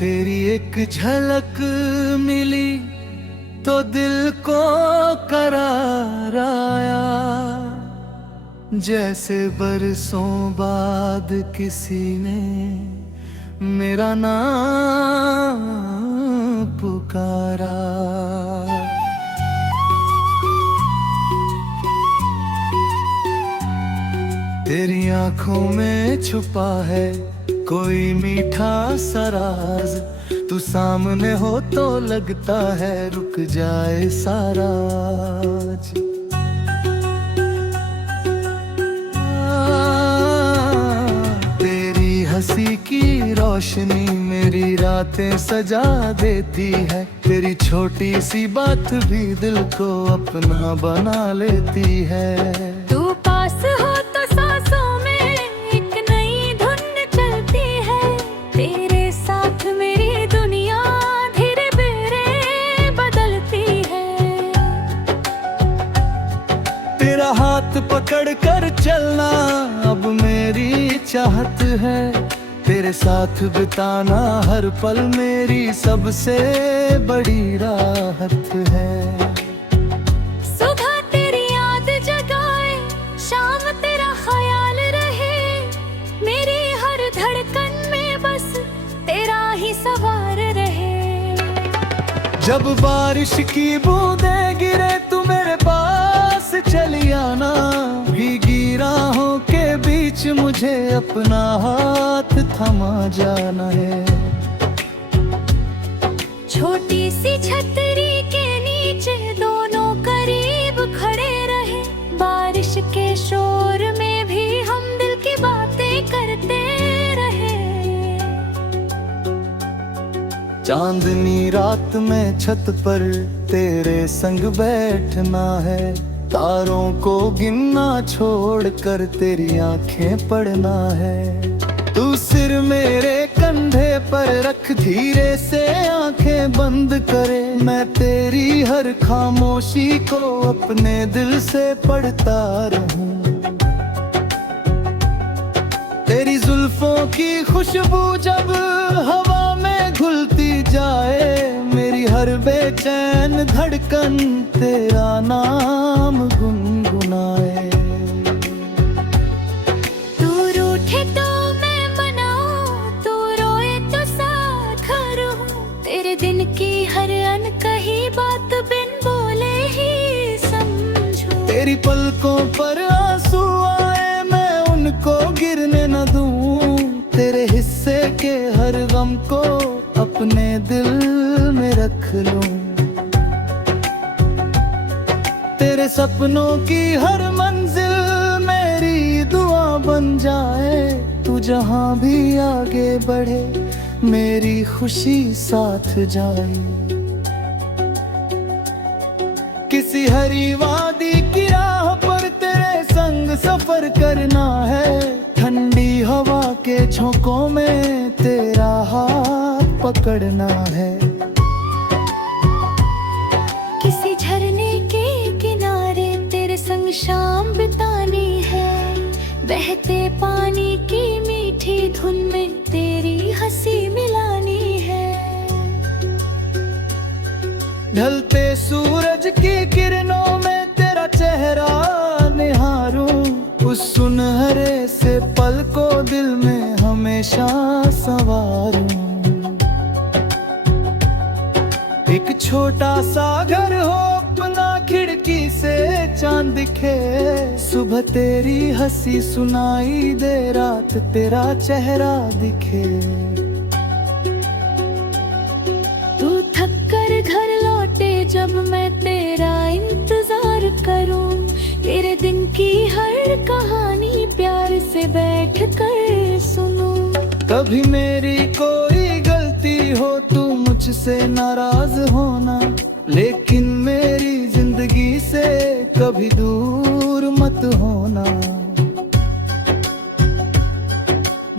तेरी एक झलक मिली तो दिल को करार आया, जैसे बरसों बाद किसी ने मेरा नाम पुकारा। तेरी आंखों में छुपा है कोई मीठा सा राज, तू सामने हो तो लगता है रुक जाए सारा आज। तेरी हंसी की रोशनी मेरी रातें सजा देती है, तेरी छोटी सी बात भी दिल को अपना बना लेती है। तू पास हो तो सांसों में एक नई धुन चलती है, तेरे साथ मेरी दुनिया धीरे धीरे बदलती है। तेरा हाथ पकड़ कर चलना अब मेरी चाहत है, तेरे साथ बिताना हर पल मेरी सबसे बड़ी राहत है। सुबह तेरी याद जगाए, शाम तेरा ख्याल रहे, मेरी हर धड़कन में बस तेरा ही सवार रहे। जब बारिश की बूंदें गिरे तू मेरे पास चली आना, भीगी राहों के बीच मुझे अपना हाथ थमा जाना है। छोटी सी छतरी के नीचे दोनों करीब खड़े रहे, बारिश के शोर में भी हम दिल की बातें करते रहे। चांदनी रात में छत पर तेरे संग बैठना है, तारों को गिनना छोड़कर तेरी आंखें पढ़ना है। तू सिर मेरे कंधे पर रख धीरे से आंखें बंद करे, मैं तेरी हर खामोशी को अपने दिल से पढ़ता रहूं। तेरी जुल्फों की खुशबू जब हवा में घुलती जाए, मेरी हर बेचैन धड़कन तेरा नाम गुनगुनाए। तू रूठे तो मैं मनाऊं, तू रोए तो साथ रहूं, तेरे दिन की हर अनकही बात बिन बोले ही समझूं। तेरी पलकों पर आंसू आए मैं उनको गिरने न दूं, तेरे हिस्से के हर गम को अपने दिल में रख लूं। तेरे सपनों की हर मंजिल मेरी दुआ बन जाए, तू जहां भी आगे बढ़े मेरी खुशी साथ जाए। किसी हरी वादी की राह पर तेरे संग सफर करना है, ठंडी हवा के झोंकों में तेरा हाथ पकड़ना है। किसी झरने के किनारे तेरे संग शाम बितानी है, बहते पानी की मीठी धुन में तेरी हंसी मिलानी है। ढलते सूरज की किरणों में तेरा चेहरा निहारूं, उस सुनहरे से पल को दिल में हमेशा संवारूं। एक छोटा सा घर हो अपना, खिड़की से चांद दिखे, सुबह तेरी हंसी सुनाई दे, रात तेरा चेहरा दिखे। तू थक कर घर लौटे जब मैं तेरा इंतजार करूं, तेरे दिन की हर कहानी प्यार से बैठ कर सुनूं। कभी मेरी कोई गलती हो तू मुझसे नाराज होना, लेकिन मेरी जिंदगी से कभी दूर मत होना।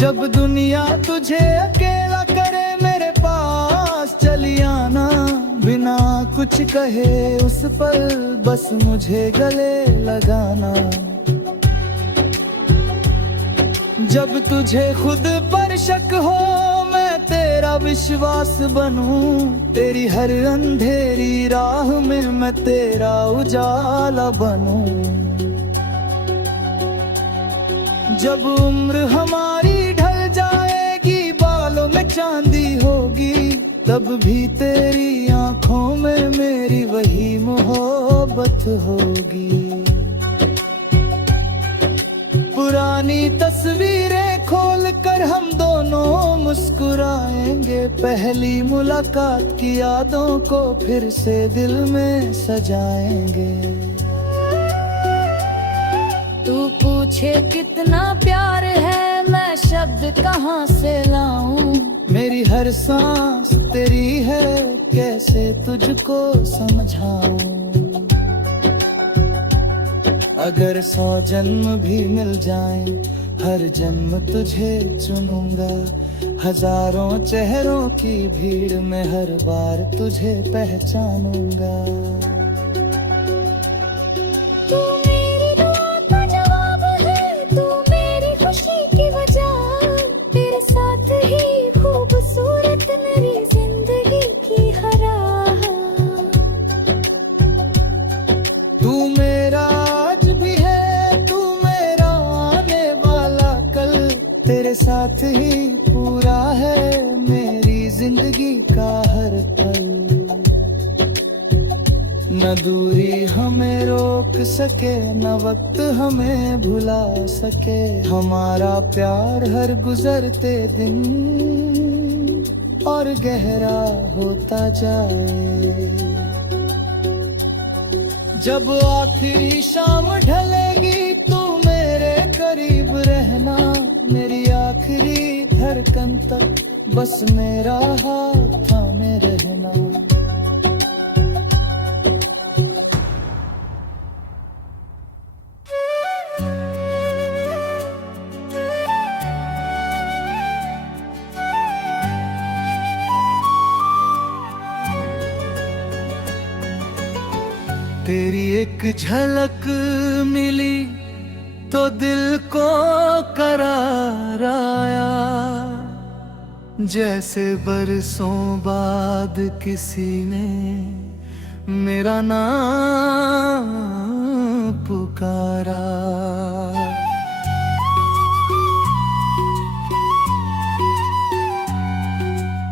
जब दुनिया तुझे अकेला करे मेरे पास चली आना, बिना कुछ कहे उस पल बस मुझे गले लगाना। जब तुझे खुद पर शक हो मैं तेरे तेरा विश्वास बनूं, तेरी हर अंधेरी राह में मैं तेरा उजाला बनूं। जब उम्र हमारी ढल जाएगी, बालों में चांदी होगी, तब भी तेरी आंखों में मेरी वही मोहब्बत होगी। पुरानी तस्वीरें खोल कर हम दोनों मुस्कुराएंगे, पहली मुलाकात की यादों को फिर से दिल में सजाएंगे। तू पूछे कितना प्यार है, मैं शब्द कहाँ से लाऊं। मेरी हर सांस तेरी है, कैसे तुझको समझाऊं। अगर 100 जन्म भी मिल जाएं, हर जन्म तुझे चुनूंगा। हजारों चेहरों की भीड़ में हर बार तुझे पहचानूंगा। तू मेरी दुआ का जवाब है, तू मेरी खुशी की वजह, तेरे साथ ही खूबसूरत मेरी जिंदगी की हर राह। तू मेरा आज भी है, तू मेरा आने वाला कल, तेरे साथ ही पूरा है मेरी जिंदगी का हर पल। न दूरी हमें रोक सके, न वक्त हमें भुला सके, हमारा प्यार हर गुजरते दिन और गहरा होता जाए। जब आखिरी शाम ढलेगी, तू मेरे करीब रहना, मेरी आखिरी धड़कन तक बस मेरा हाथ थामे रहना। तेरी एक झलक मिली तो दिल को करार आया, जैसे बरसों बाद किसी ने मेरा नाम पुकारा।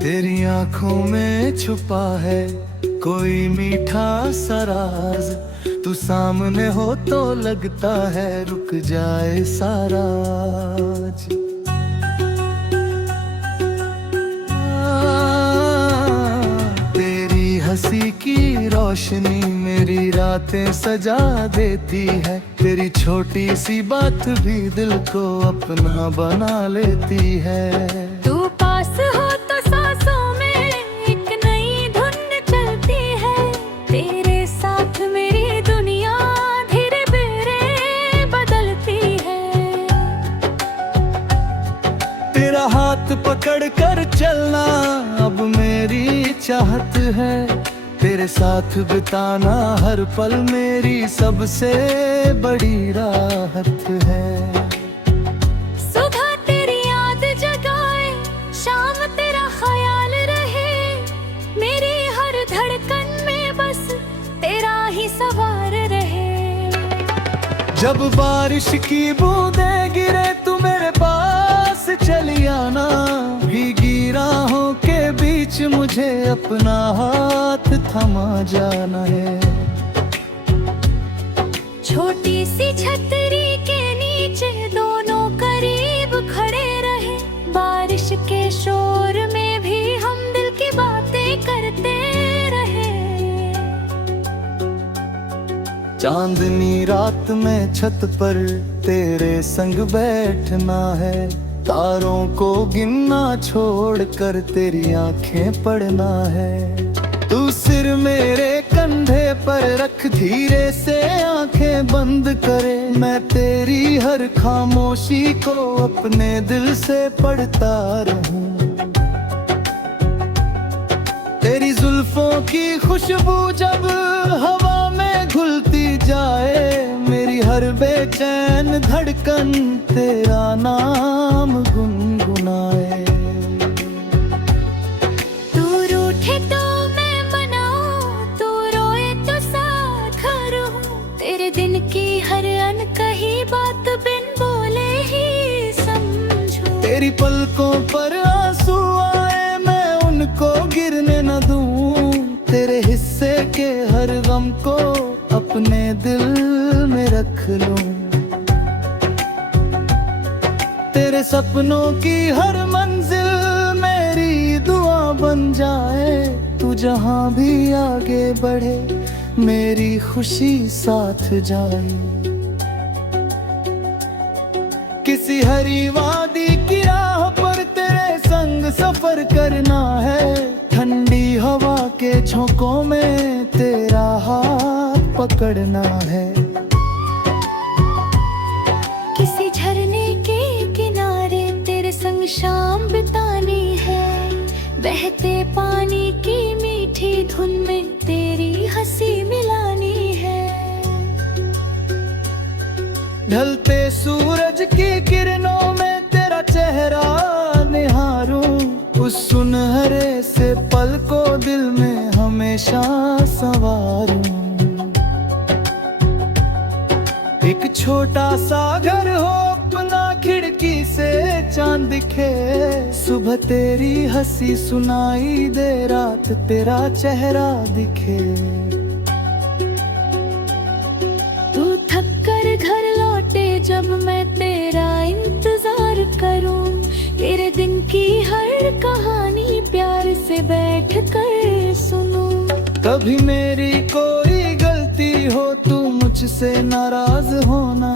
तेरी आंखों में छुपा है कोई मीठा सा राज, तू सामने हो तो लगता है रुक जाए सारा आज। तेरी हंसी की रोशनी मेरी रातें सजा देती है, तेरी छोटी सी बात भी दिल को अपना बना लेती है। तू पास हो तो सांसों में एक नई धुन चलती है, तेरे साथ मेरी दुनिया धीरे धीरे बदलती है। तेरा हाथ पकड़ कर चलना अब मेरी चाहत है, तेरे साथ बिताना हर पल मेरी सबसे बड़ी राहत है। सुबह तेरी याद जगाए, शाम तेरा ख्याल रहे, मेरी हर धड़कन में बस तेरा ही सवार रहे। जब बारिश की बूंदें गिरे तू मेरे पास चली आना, भीगी राहों के बीच मुझे अपना हाथ थमा जाना है। छोटी सी छतरी के नीचे दोनों करीब खड़े रहे, बारिश के शोर में भी हम दिल की बातें करते रहे। चांदनी रात में छत पर तेरे संग बैठना है, तारों को गिनना छोड़कर तेरी आंखें पढ़ना है। तू सिर मेरे कंधे पर रख धीरे से आंखें बंद करे, मैं तेरी हर खामोशी को अपने दिल से पढ़ता रहूं। तेरी जुल्फों की खुशबू जब हवा में घुलती जाए, मेरी हर बेचैन धड़कन तेरा नाम गुनगुनाए। को अपने दिल में रख लूं। तेरे सपनों की हर मंजिल मेरी दुआ बन जाए। तू जहां भी आगे बढ़े मेरी खुशी साथ जाए। किसी हरी वादी की राह पर तेरे संग सफर करना है। ठंडी हवा के झोंकों में तेरा हाथ पकड़ना है। किसी झरने के किनारे तेरे संग शाम बितानी है। बहते पानी की मीठी धुन में तेरी हंसी मिलानी है। ढलते सूरज की किरणों में तेरा चेहरा निहारूं। उस सुनहरे से पल को दिल में हमेशा संवारूं। एक छोटा सा घर हो अपना, खिड़की से चांद दिखे। सुबह तेरी हंसी सुनाई दे, रात तेरा चेहरा दिखे। तू थक कर घर लौटे जब मैं तेरा इंतजार करूं। तेरे दिन की हर कहानी प्यार से बैठ कर सुनूं। कभी मेरी कोई गलती हो तू मुझसे नाराज होना।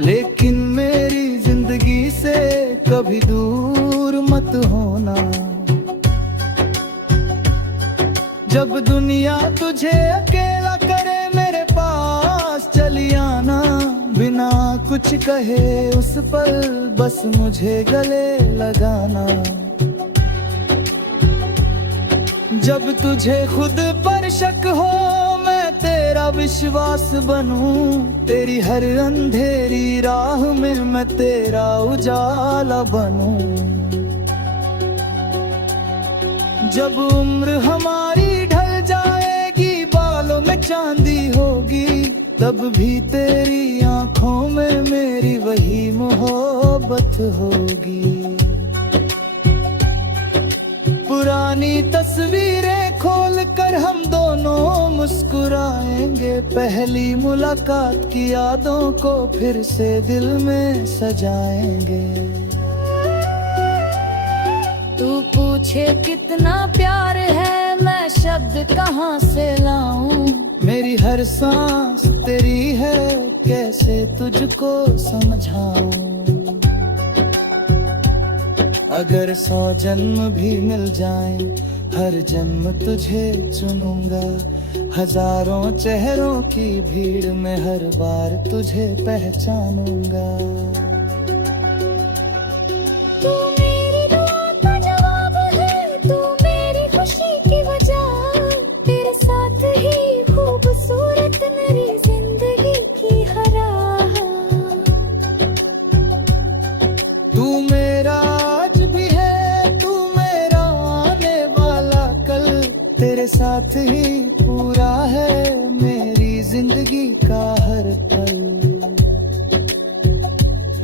लेकिन मेरी जिंदगी से कभी दूर मत होना। जब दुनिया तुझे अकेला करे मेरे पास चली आना। बिना कुछ कहे उस पल बस मुझे गले लगाना। जब तुझे खुद पर शक हो मैं तेरा विश्वास बनूं। तेरी हर अंधेरी राह में मैं तेरा उजाला बनूं। जब उम्र हमारी ढल जाएगी बालों में चांदी होगी। तब भी तेरी आंखों में मेरी वही मोहब्बत होगी। पुरानी तस्वीरें खोल कर हम दोनों मुस्कुराएंगे। पहली मुलाकात की यादों को फिर से दिल में सजाएंगे। तू पूछे कितना प्यार है मैं शब्द कहाँ से लाऊं। मेरी हर सांस तेरी है कैसे तुझको समझाऊं। अगर 100 जन्म भी मिल जाएं हर जन्म तुझे चुनूंगा। हजारों चेहरों की भीड़ में हर बार तुझे पहचानूंगा। तू मेरी दुआ का जवाब है, तू मेरी खुशी की वजह। तेरे साथ ही खूबसूरत मेरी जिंदगी की हर राह। तू मेरा आज भी है, तू मेरा आने वाला कल। तेरे साथ ही पूरा है मेरी जिंदगी का हर पल।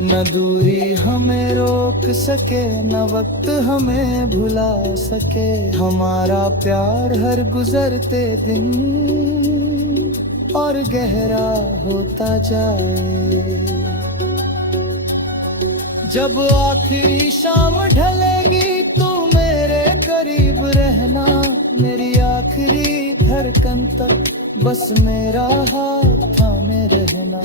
न दूरी हमें रोक सके न वक्त हमें भुला सके। हमारा प्यार हर गुजरते दिन और गहरा होता जाए। जब आखिरी शाम ढलेगी तू मेरे करीब रहना। मेरी आखिरी धड़कन तक बस मेरा हाथ थामे रहना।